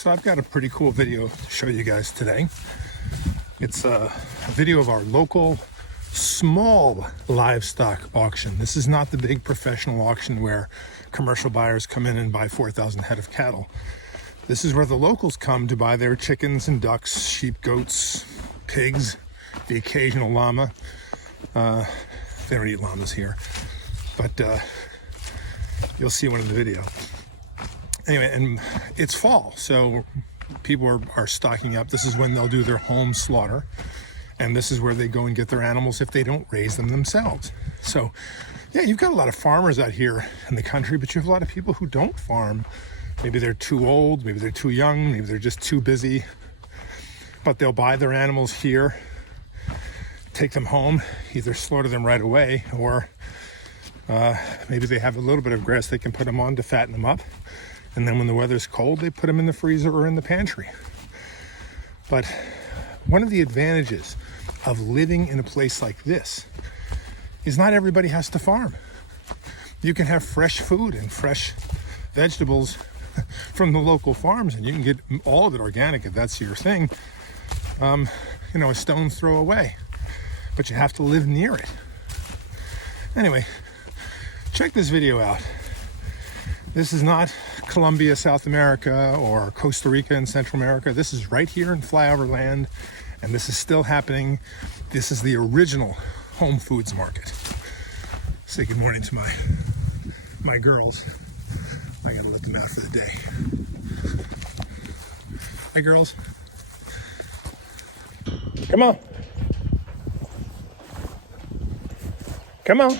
So I've got a pretty cool video to show you guys today. It's a video of our local small livestock auction. This is not the big professional auction where commercial buyers come in and buy 4,000 head of cattle. This is where the locals come to buy their chickens and ducks, sheep, goats, pigs, the occasional llama. They don't eat llamas here, but you'll see one in the video. Anyway, and it's fall, so people are stocking up. This is when they'll do their home slaughter, and this is where they go and get their animals if they don't raise them themselves. So yeah, you've got a lot of farmers out here in the country, but you have a lot of people who don't farm. Maybe they're too old, maybe they're too young, maybe they're just too busy, but they'll buy their animals here, take them home, either slaughter them right away, or maybe they have a little bit of grass they can put them on to fatten them up. And then when the weather's cold, they put them in the freezer or in the pantry. But one of the advantages of living in a place like this is not everybody has to farm. You can have fresh food and fresh vegetables from the local farms, and you can get all of it organic if that's your thing, a stone's throw away. But you have to live near it. Anyway, check this video out. This is not Colombia, South America, or Costa Rica in Central America. This is right here in FlyOverLand, and this is still happening. This is the original home foods market. Say good morning to my girls. I gotta let them out for the day. Hi, girls. Come on. Come on.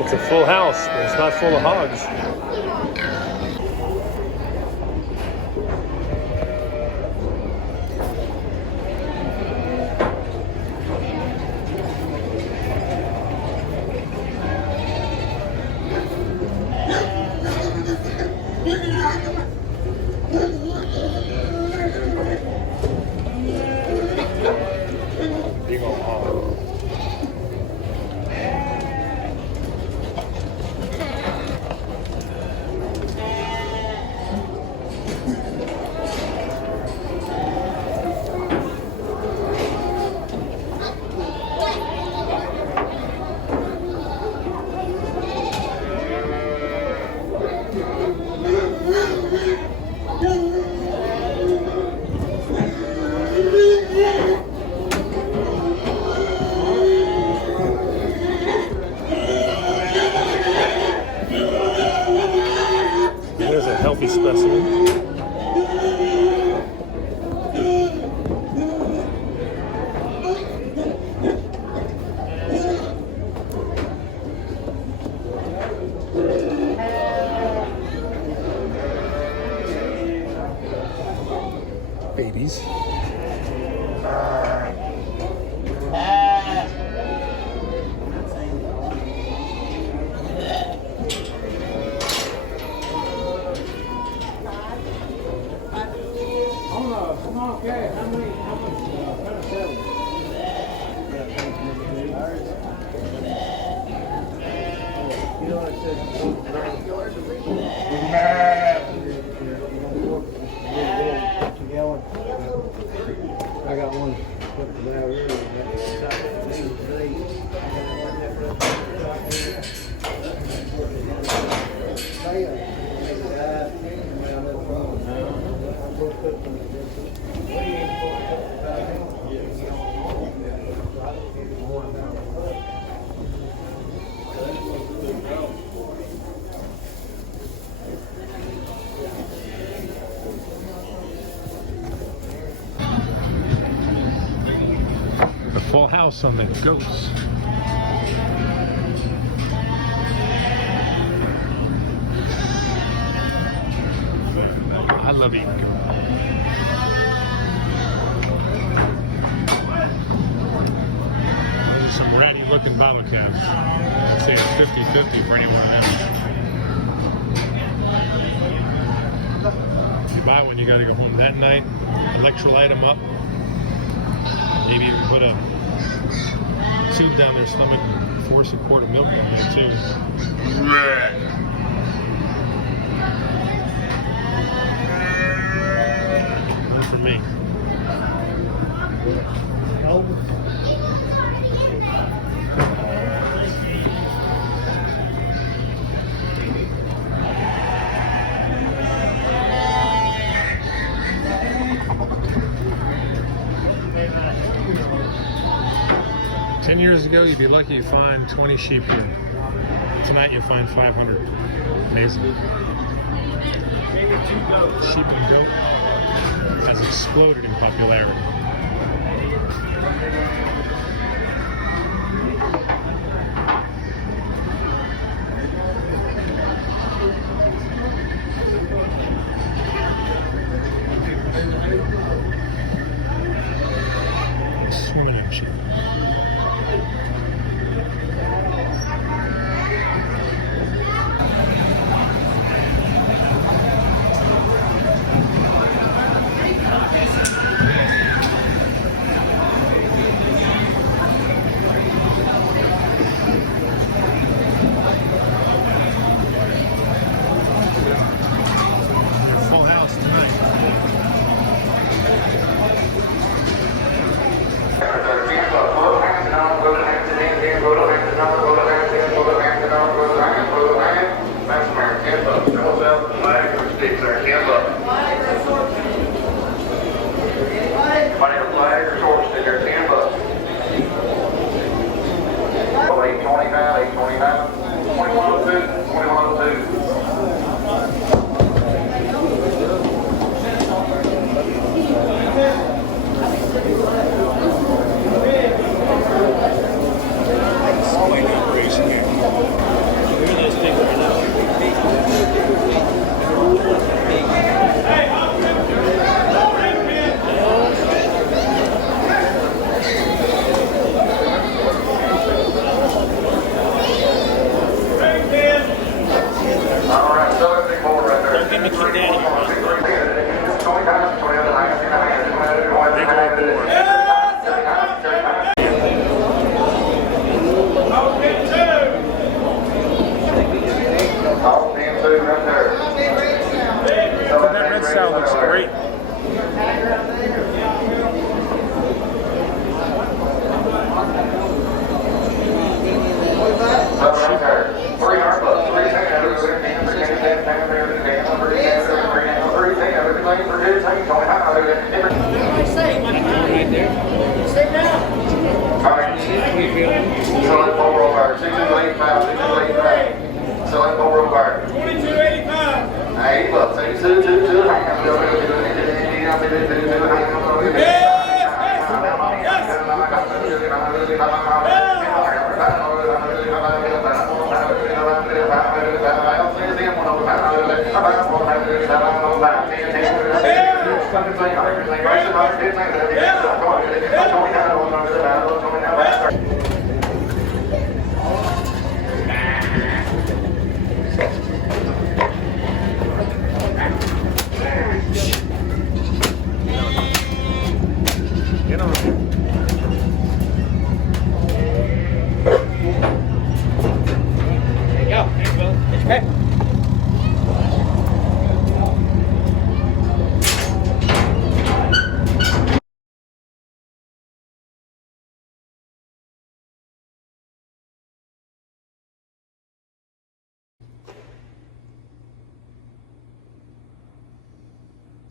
It's a full house, but it's not full of hogs. Big old hog. healthy specimen. Babies. Okay, how much you know what I said? I got one put the valve earlier. The full house on the goats. I love eating goat. Those are some ratty looking bottle caps. I'd say it's 50-50 for any one of them. If you buy one, you gotta go home that night, electrolyte them up. Maybe even put a tube down their stomach and force a quart of milk down there too. One for me. 10 years ago, you'd be lucky to find 20 sheep here. Tonight, you'll find 500. Amazing. Sheep and goat has exploded in popularity. Swimming in sheep.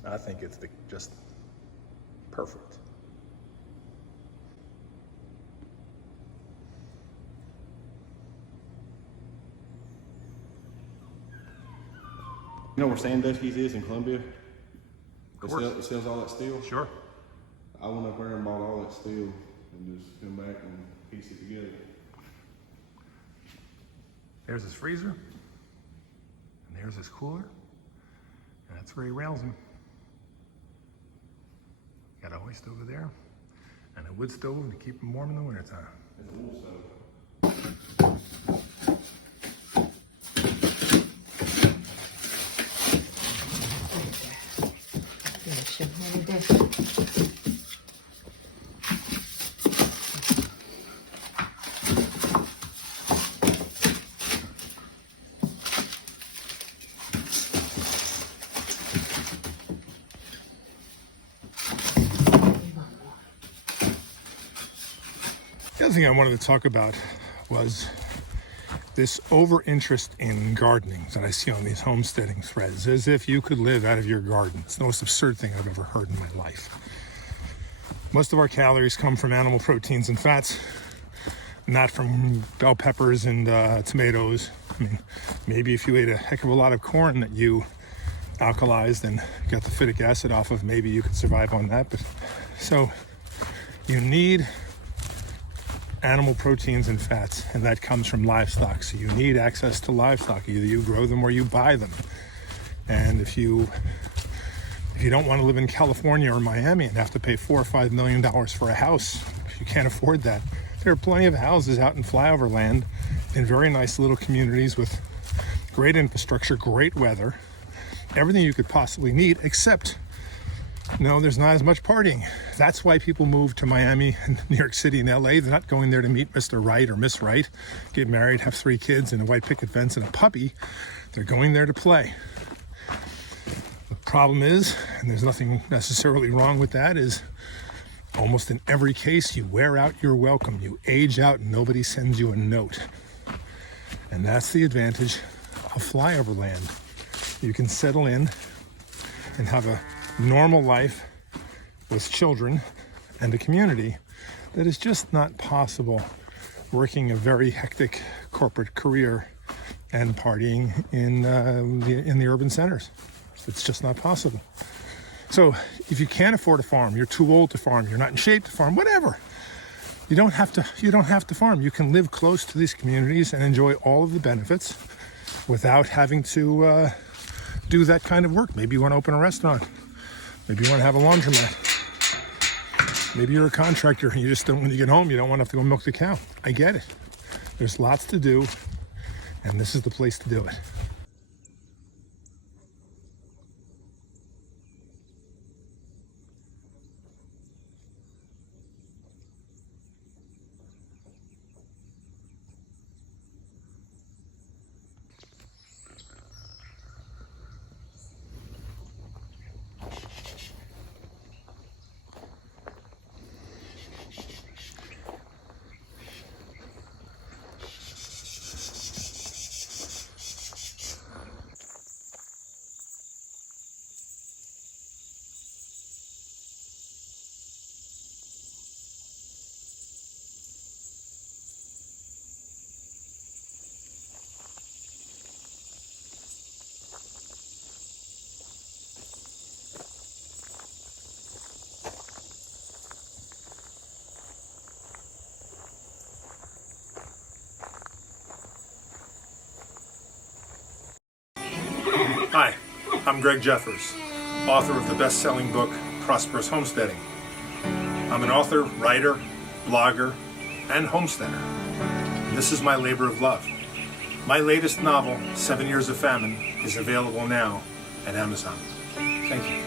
I think it's just perfect. You know where Sandusky's is in Columbia? Of course. It sells all that steel. Sure. I went up there and bought all that steel and just come back and piece it together. There's his freezer, and there's his cooler, and that's where he rails them. Got a hoist over there, and a wood stove to keep them warm in the wintertime. It's a wool stove. The other thing I wanted to talk about was this over-interest in gardening that I see on these homesteading threads, as if you could live out of your garden. It's the most absurd thing I've ever heard in my life. Most of our calories come from animal proteins and fats, not from bell peppers and tomatoes. I mean, maybe if you ate a heck of a lot of corn that you alkalized and got the phytic acid off of, maybe you could survive on that. But so you need animal proteins and fats, and that comes from livestock. So you need access to livestock. Either you grow them or you buy them. And if you don't want to live in California or Miami and have to pay $4 or $5 million for a house, if you can't afford that, there are plenty of houses out in FlyOverLand in very nice little communities with great infrastructure, great weather, everything you could possibly need, except no, there's not as much partying. That's why people move to Miami and New York City and LA. They're not going there to meet Mr. Right or Miss Right, get married, have 3 kids and a white picket fence and a puppy. They're going there to play. The problem is, and there's nothing necessarily wrong with that, is almost in every case you wear out your welcome. You age out and nobody sends you a note. And that's the advantage of FlyOverLand. You can settle in and have a normal life with children and a community that is just not possible working a very hectic corporate career and partying in the urban centers. It's just not possible. So if you can't afford a farm, you're too old to farm, you're not in shape to farm, whatever, you don't have to farm. You can live close to these communities and enjoy all of the benefits without having to do that kind of work. Maybe you want to open a restaurant. Maybe you want to have a laundromat. Maybe you're a contractor and you just don't, when you get home, you don't want to have to go milk the cow. I get it. There's lots to do, and this is the place to do it. I'm Greg Jeffers, author of the best-selling book, Prosperous Homesteading. I'm an author, writer, blogger, and homesteader. This is my labor of love. My latest novel, 7 Years of Famine, is available now at Amazon. Thank you.